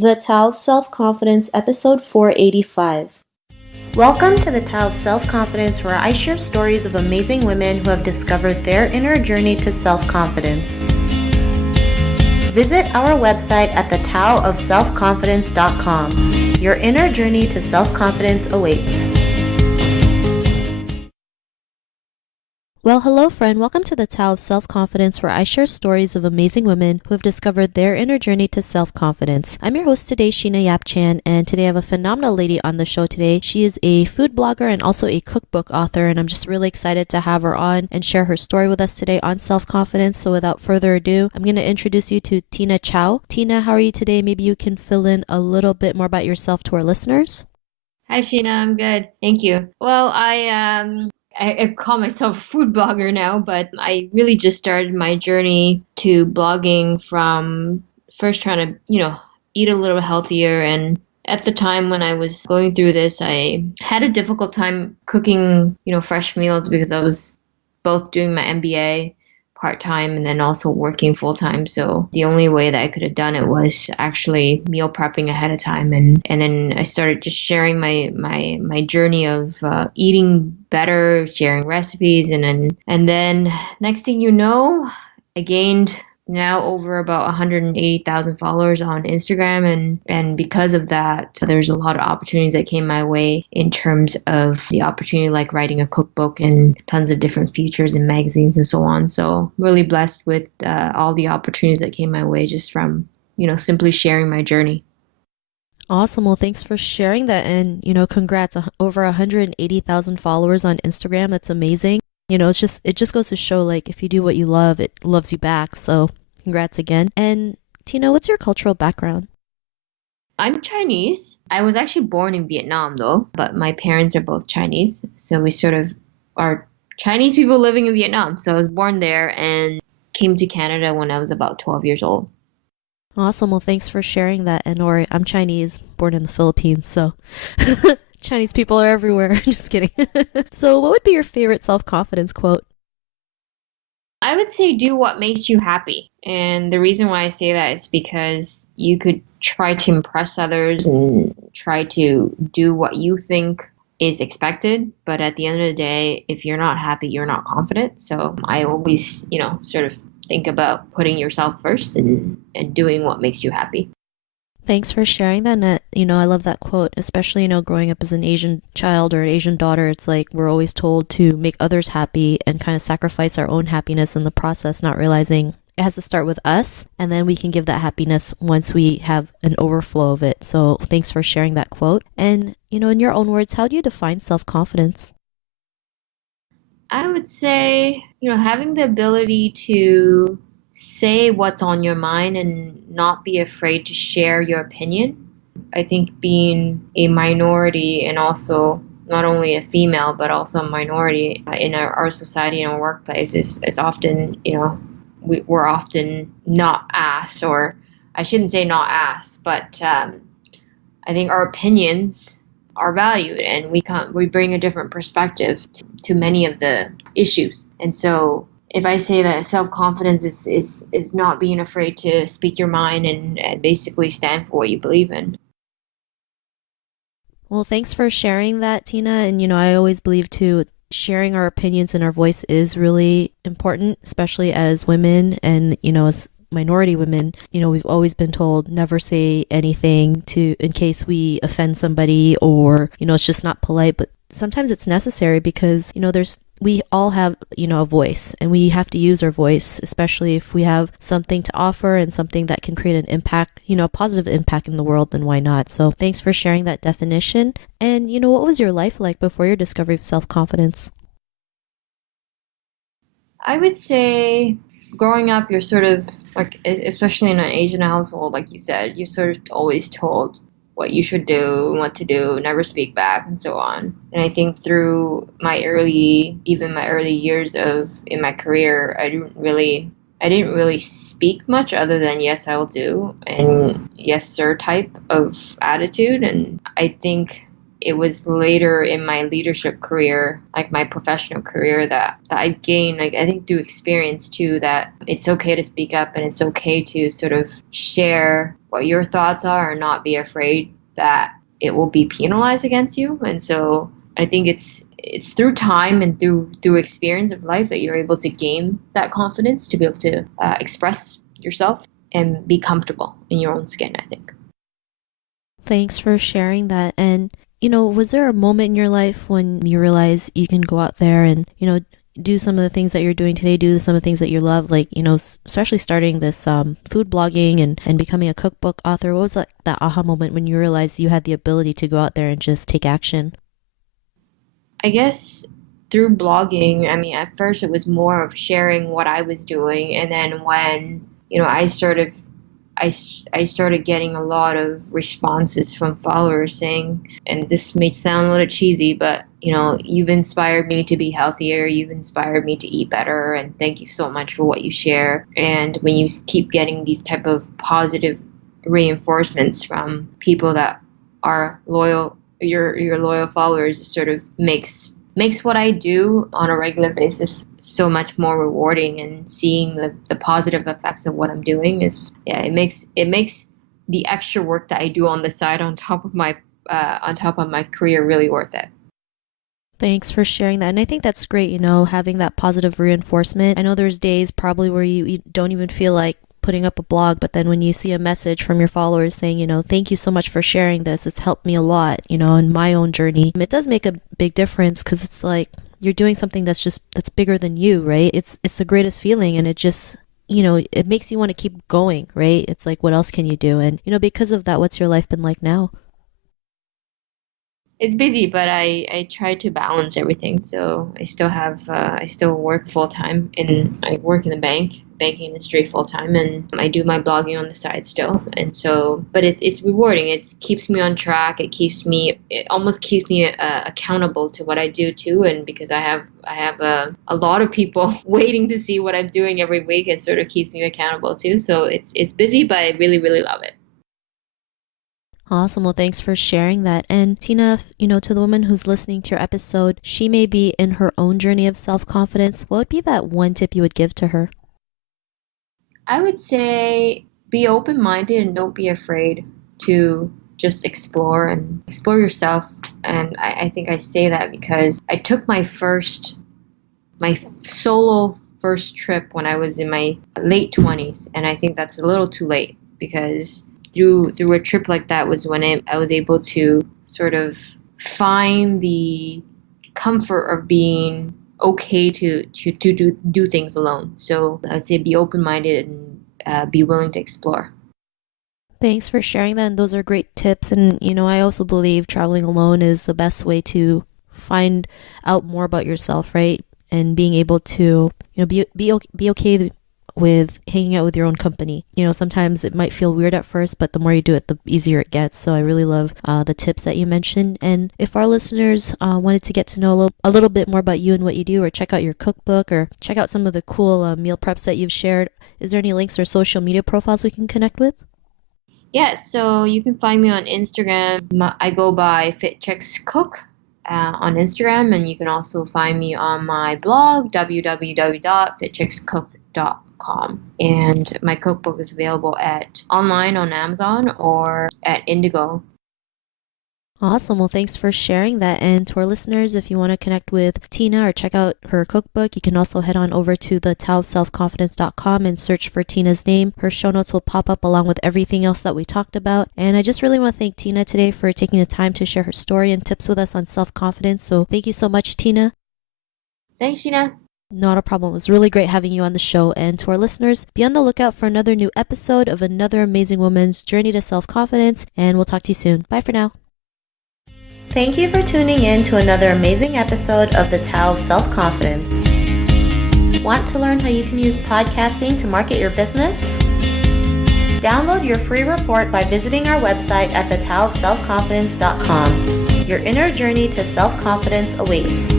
The Tao of Self-Confidence, episode 485. Welcome to the Tao of Self-Confidence, where I share stories of amazing women who have discovered their inner journey to self-confidence. Visit our website at thetaoofselfconfidence.com. Your inner journey to self-confidence awaits. Well, hello friend. Welcome to the Tao of Self-Confidence, where I share stories of amazing women who have discovered their inner journey to self-confidence. I'm your host today, Sheena Yap-Chan, and today I have a phenomenal lady on the show today. She is a food blogger and also a cookbook author, and I'm just really excited to have her on and share her story with us today on self-confidence. So without further ado, I'm going to introduce you to Tina Chow. Tina, how are you today? Maybe you can fill in a little bit more about yourself to our listeners. Hi, Sheena. I'm good. Thank you. Well, I call myself a food blogger now, but I really just started my journey to blogging from first trying to, eat a little healthier. And at the time when I was going through this, I had a difficult time cooking, fresh meals because I was both doing my MBA part-time and then also working full-time. So the only way that I could have done it was actually meal prepping ahead of time. And then I started just sharing my journey of eating better, sharing recipes. And then next thing you know, I gained now over about 180,000 followers on Instagram. And because of that, there's a lot of opportunities that came my way in terms of the opportunity like writing a cookbook and tons of different features in magazines and so on. So really blessed with all the opportunities that came my way just from, simply sharing my journey. Awesome. Well, thanks for sharing that. And, congrats. Over 180,000 followers on Instagram. That's amazing. It just goes to show, like, if you do what you love, it loves you back. So congrats again. And Tina, what's your cultural background? I'm Chinese. I was actually born in Vietnam though, but my parents are both Chinese. So we sort of are Chinese people living in Vietnam. So I was born there and came to Canada when I was about 12 years old. Awesome. Well, thanks for sharing that. And I'm Chinese, born in the Philippines. So Chinese people are everywhere. Just kidding. So what would be your favorite self-confidence quote? I would say do what makes you happy. And the reason why I say that is because you could try to impress others and try to do what you think is expected. But at the end of the day, if you're not happy, you're not confident. So I always, sort of think about putting yourself first and doing what makes you happy. Thanks for sharing that. And, I love that quote, especially, growing up as an Asian child or an Asian daughter. It's like we're always told to make others happy and kind of sacrifice our own happiness in the process, not realizing it has to start with us. And then we can give that happiness once we have an overflow of it. So thanks for sharing that quote. And, in your own words, how do you define self-confidence? I would say, having the ability to say what's on your mind and not be afraid to share your opinion. I think being a minority and also not only a female, but also a minority in our society and our workplace is often, we're often not asked, or I shouldn't say not asked, but I think our opinions are valued and we bring a different perspective to many of the issues. And so if I say that self-confidence is not being afraid to speak your mind and basically stand for what you believe in. Well, thanks for sharing that, Tina. And, I always believe too, sharing our opinions and our voice is really important, especially as women and, as minority women. We've always been told never say anything in case we offend somebody or, it's just not polite, but sometimes it's necessary because, we all have, a voice and we have to use our voice, especially if we have something to offer and something that can create an impact, a positive impact in the world, then why not? So thanks for sharing that definition. And, what was your life like before your discovery of self-confidence? I would say growing up, you're sort of like, especially in an Asian household, like you said, you're sort of always told what you should do, what to do, never speak back, and so on. And I think through my early years in my career, I didn't really speak much other than yes, I will do and yes, sir type of attitude. And I think it was later in my leadership career, like my professional career, that I gained, like I think through experience too, that it's okay to speak up and it's okay to sort of share what your thoughts are and not be afraid that it will be penalized against you. And so I think it's through time and through experience of life that you're able to gain that confidence to be able to express yourself and be comfortable in your own skin, I think. Thanks for sharing that. And, was there a moment in your life when you realized you can go out there and, do some of the things that you're doing today, do some of the things that you love, like, especially starting this food blogging and becoming a cookbook author? What was that aha moment when you realized you had the ability to go out there and just take action? I guess through blogging, I mean, at first it was more of sharing what I was doing. And then when, I started getting a lot of responses from followers saying, and this may sound a little cheesy, but you've inspired me to be healthier, you've inspired me to eat better, and thank you so much for what you share. And when you keep getting these type of positive reinforcements from people that are loyal, your loyal followers, it sort of makes what I do on a regular basis so much more rewarding, and seeing the positive effects of what I'm doing it makes the extra work that I do on the side on top of my career really worth it. Thanks for sharing that. And I think that's great, having that positive reinforcement. I know there's days probably where you don't even feel like putting up a blog, but then when you see a message from your followers saying, thank you so much for sharing this, it's helped me a lot, in my own journey, it does make a big difference, because it's like you're doing something that's bigger than you, right? It's the greatest feeling, and it just, it makes you want to keep going, right? It's like, what else can you do? And, because of that, what's your life been like now? It's busy, but I try to balance everything. So I still work full time, and I work in the banking industry full time, and I do my blogging on the side still. And so, but it's rewarding. It keeps me on track. It almost keeps me accountable to what I do too. And because I have a lot of people waiting to see what I'm doing every week, it sort of keeps me accountable too. So it's busy, but I really, really love it. Awesome. Well, thanks for sharing that. And Tina, to the woman who's listening to your episode, she may be in her own journey of self-confidence. What would be that one tip you would give to her? I would say be open-minded and don't be afraid to just explore yourself. And I think I say that because I took my solo first trip when I was in my late 20s. And I think that's a little too late, because through a trip like that was when I was able to sort of find the comfort of being okay to do things alone. So I'd say be open-minded and be willing to explore. Thanks for sharing that. And those are great tips. And, I also believe traveling alone is the best way to find out more about yourself, right? And being able to, be okay with hanging out with your own company. Sometimes it might feel weird at first, but the more you do it, the easier it gets. So I really love the tips that you mentioned. And if our listeners wanted to get to know a little bit more about you and what you do, or check out your cookbook, or check out some of the cool meal preps that you've shared, is there any links or social media profiles we can connect with? Yeah, so you can find me on Instagram. I go by FitChicksCook on Instagram, and you can also find me on my blog, www.fitchickscook.com. And my cookbook is available online on Amazon or at Indigo. Awesome. Well, thanks for sharing that. And to our listeners, if you want to connect with Tina or check out her cookbook, you can also head on over to the taoofselfconfidence.com and search for Tina's name. Her show notes will pop up along with everything else that we talked about. And I just really want to thank Tina today for taking the time to share her story and tips with us on self-confidence. So thank you so much, Tina. Thanks, Tina. Not a problem. It was really great having you on the show. And to our listeners, be on the lookout for another new episode of another amazing woman's journey to self-confidence. And we'll talk to you soon. Bye for now. Thank you for tuning in to another amazing episode of the Tao of Self-Confidence. Want to learn how you can use podcasting to market your business? Download your free report by visiting our website at thetaoofselfconfidence.com. Your inner journey to self-confidence awaits.